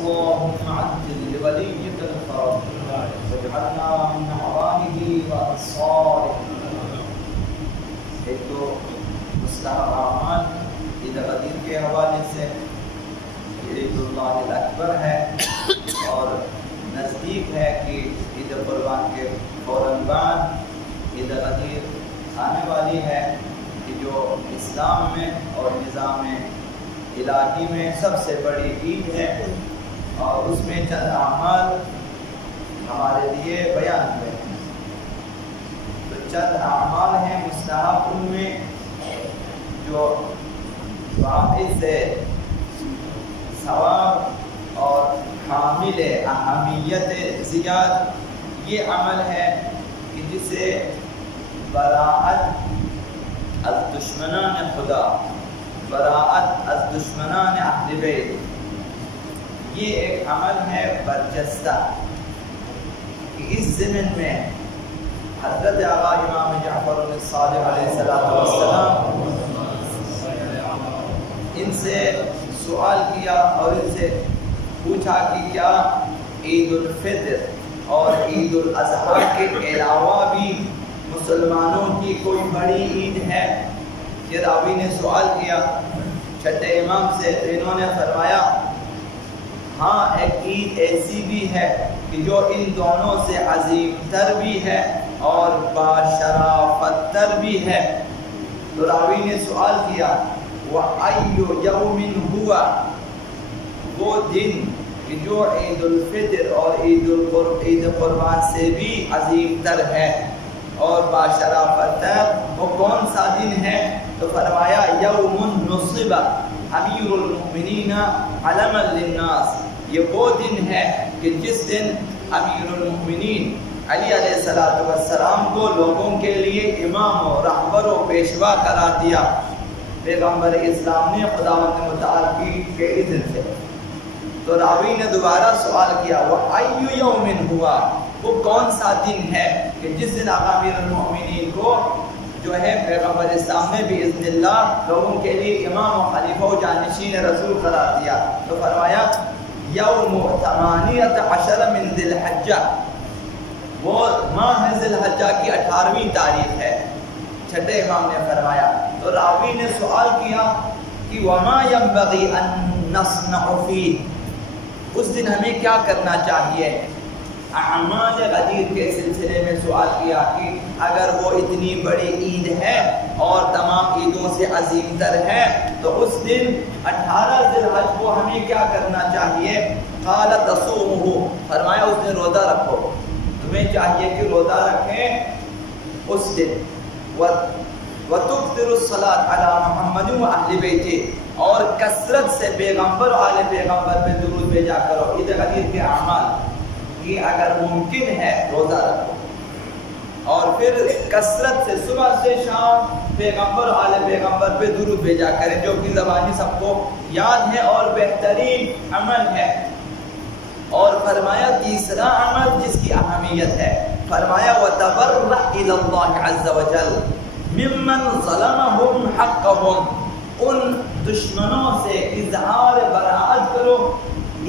اللهم عجل لوليك الفرج واجعلنا من أعوانه وأنصاره. ایک تو مستحب اعمال عید غدیر کے حوالے سے عید اللہ الاکبر ہے اور نزدیک ہے کہ عید قربان کے فوراً بعد عید غدیر آنے والی ہے کہ جو اسلام میں اور نظام الہی میں سب سے بڑی عید ہے، اور اس میں چند اعمال ہمارے لیے بیان ہوئے ہیں۔ تو چند اعمال ہیں مستحب، ان میں جو باعث ثواب اور حامل اہمیت زیاد یہ عمل ہے کہ جسے براءت از دشمنان خدا، براءت از دشمنان اہل بیت، یہ ایک عمل ہے برجستہ کہ اس زمن میں حضرت آقا امام جعفر الصادق علیہ السلام ان سے سوال کیا اور ان سے پوچھا کہ کیا عید الفطر اور عید الاضحیٰ کے علاوہ بھی مسلمانوں کی کوئی بڑی عید ہے؟ یہ راوی نے سوال کیا چھٹے امام سے، انہوں نے فرمایا ہاں ایک عید ایسی بھی ہے کہ جو ان دونوں سے عظیم تر بھی ہے اور باشرافت تر بھی ہے۔ تو راوی نے سوال کیا وَأَيُّ يَوْمٍ هُوَ، وہ دن کہ جو عید الفطر اور عید قربان سے بھی عظیم تر ہے اور باشرافت تر، وہ کون سا دن ہے؟ تو فرمایا یوم نصب امیر المؤمنین علما للناس، یہ وہ دن ہے کہ جس دن امیر المؤمنین علی علیہ السلام کو لوگوں کے لیے امام و رہبر و پیشوا قرار دیا پیغمبر اسلام نے خداوند متعال کے اذن سے۔ تو راوی نے دوبارہ سوال کیا وَأَيُّ يَوْمٍ هُوَ، وہ کون سا دن ہے کہ جس دن آقا امیر المؤمنین کو جو ہے پیغمبر اسلام نے باذن اللہ لوگوں کے لیے امام و خلیفہ و جانشین رسول قرار دیا؟ تو فرمایا یوم 18 من ذی الحجہ، وہ ماہ ذی الحجہ کی 18ویں تاریخ ہے، چھٹے امام نے فرمایا۔ تو راوی نے سوال کیا کہ وما ينبغي ان نصنع فيه، اس دن ہمیں کیا کرنا چاہیے؟ اعمال غدیر کے سلسلے میں سوال کیا کہ اگر وہ اتنی بڑی عید ہے اور تمام عیدوں سے عظیم تر ہے تو اس دن 18 ذی الحج کو ہمیں کیا کرنا چاہیے؟ قال تصومه، فرمایا اس دن روزہ رکھو، تمہیں چاہیے کہ روزہ رکھیں اس دن۔ وَتُكْثِرُ الصَّلَاةَ عَلَى مُحَمَّدٍ وَأَهْلِ بَيْتِهِ، اور کثرت سے پیغمبر اور آل پیغمبر پہ درود بھیجا کرو۔ عید غدیر کے اعمال کہ اگر ممکن ہے روزہ رکھو، اور پھر کثرت سے صبح سے شام پیغمبر اور آل پیغمبر پہ درود بھیجا کریں، جو کہ زبانی سب کو یاد ہے اور بہترین عمل ہے۔ اور فرمایا تیسرا عمل جس کی اہمیت ہے، فرمایا وَتَبَرَّأْ إِلَى اللَّهِ عَزَّ وَجَلَّ مِمَّنْ ظَلَمَهُمْ حَقَّهُمْ، ان دشمنوں سے اظہار براءت کرو،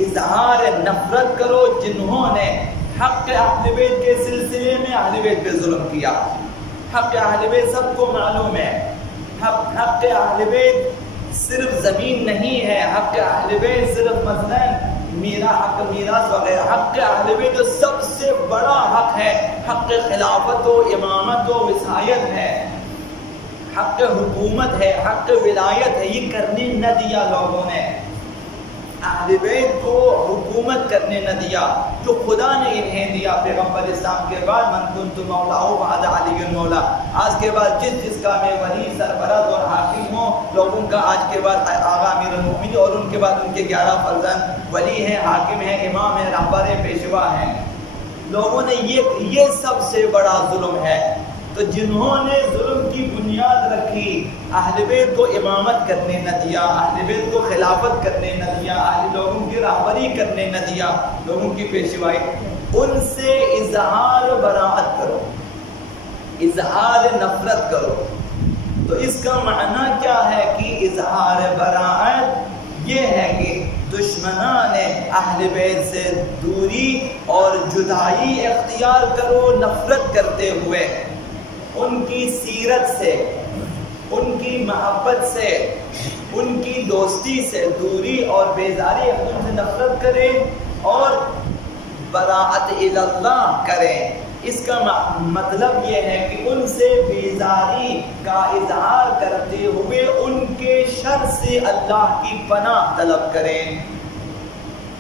اظہار نفرت کرو جنہوں نے حق اہل بیت کے سلسلے میں اہل بیت پہ ظلم کیا۔ حق اہل بیت سب کو معلوم ہے، حق اہل بیت صرف زمین نہیں ہے، حق اہل بیت صرف مثلا میرا حق میراث وغیرہ، حق اہل بیت جو سب سے بڑا حق ہے، حق خلافت و امامت و وصایت ہے، حق حکومت ہے، حق ولایت ہے، یہ کرنے نہ دیا لوگوں نے۔ اہل بیت کو حکومت کرنے نہ دیا جو خدا نے انہیں دیا پیغمبر اسلام کے بعد، من کنت مولا بعد علی مولا، آج کے بعد جس کا میں ولی سربراہ اور حاکم ہوں لوگوں کا، آج کے بعد آقا امیر المؤمنین اور ان کے بعد ان کے 11 فرزند ولی ہیں، حاکم ہیں، امام ہیں، رہبر ہیں، پیشوا ہیں۔ لوگوں نے یہ سب سے بڑا ظلم ہے۔ تو جنہوں نے ظلم کی بنیاد رکھی، اہل بیت کو امامت کرنے نہ دیا، اہل بیت کو خلافت کرنے نہ دیا، اہل لوگوں کی رہبری کرنے نہ دیا، لوگوں کی پیشوائی، ان سے اظہار براءت کرو، اظہار نفرت کرو۔ تو اس کا معنی کیا ہے کہ اظہار براءت یہ ہے کہ دشمنان اہل بیت سے دوری اور جدائی اختیار کرو، نفرت کرتے ہوئے ان کی سیرت سے، ان کی محبت سے، ان کی دوستی سے دوری اور بیزاری، ان سے نفرت کریں اور براءت اللہ کریں۔ اس کا مطلب یہ ہے کہ ان سے بیزاری کا اظہار کرتے ہوئے ان کے شر سے اللہ کی پناہ طلب کریں۔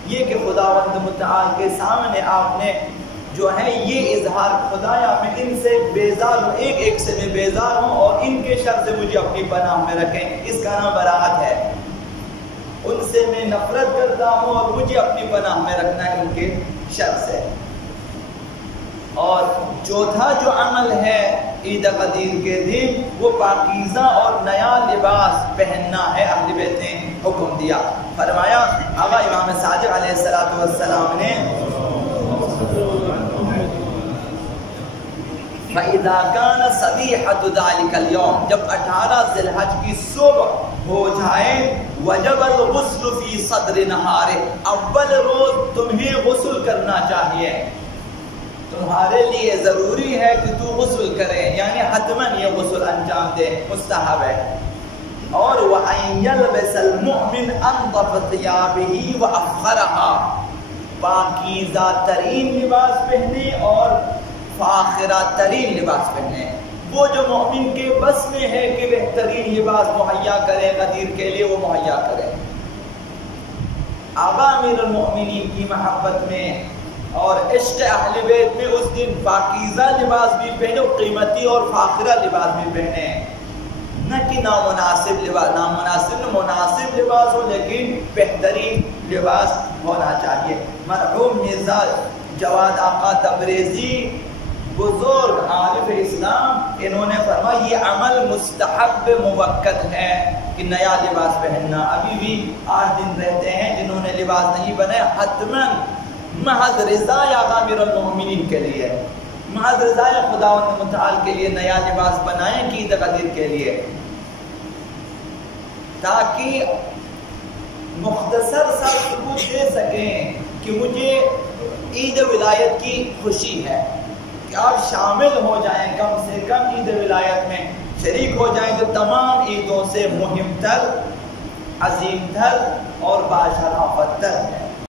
یہ کہ خداوند متعال کے سامنے آپ نے جو ہے یہ اظہار، خدایا میں ان سے بیزار ہوں، ایک ایک سے میں بیزار ہوں اور ان کے شر سے مجھے اپنی پناہ میں رکھیں، اس کا نام براءت ہے۔ ان سے میں نفرت کرتا ہوں اور مجھے اپنی پناہ میں رکھنا ہے ان کے شر سے۔ اور چوتھا جو عمل ہے عید قدیر کے دن، وہ پاکیزہ اور نیا لباس پہننا ہے۔ اہل بیت نے حکم دیا، فرمایا آقا امام صادق علیہ السلام نے فَإِذَا كَانَ صَبِيحَةُ ذَلِكَ الْيَوْمِ، جب 18 ذی الحج کی صبح ہو جائے، وَجَبَ الْغُسْلُ فِي صَدْرِ نَهَارِ، اول روز تمہیں غسل کرنا چاہیے، تمہارے لیے ضروری ہے کہ تو غسل کرے، یعنی حتماً یہ غسل انجام دے، مستحب ہے۔ اور وَأَن يَلْبَسَ الْمُؤْمِنُ أَنْظَفَ ثِيَابِهِ وَأَفْخَرَهَا، پاکیزہ ترین لباس پہنے اور فاخرہ ترین لباس پہنے۔ وہ جو مومن کے بس میں ہے کہ بہترین لباس مہیا کرے غدیر کے لیے، وہ مہیا کرے۔ آقا امیر المؤمنین کی محبت میں اور عشق اہل بیت میں اس دن پاکیزہ لباس بھی پہنے، قیمتی اور فاخرہ لباس بھی پہنے، نہ کہ نامناسب لباس، مناسب لباس ہو لیکن بہترین لباس ہونا چاہیے۔ مرحوم مرزا جواد آقا تبریزی بزرگ عارف اسلام، انہوں نے فرمایا یہ عمل مستحب موقت ہے کہ نیا لباس پہننا۔ ابھی بھی 8 دن رہتے ہیں جنہوں نے لباس نہیں بنایا، حتماً محض رضا آقا امیر المؤمنین کے لیے، محض رضا خداوند متعال کے لیے نیا لباس بنائیں کہ عید قدیر کے لیے، تاکہ مختصر سا ثبوت دے سکیں کہ مجھے عید ولایت کی خوشی ہے، کہ آپ شامل ہو جائیں، کم سے کم عید ولایت میں شریک ہو جائیں، جو تمام عیدوں سے مہم تر، عظیم تر اور باشرافت تر ہے۔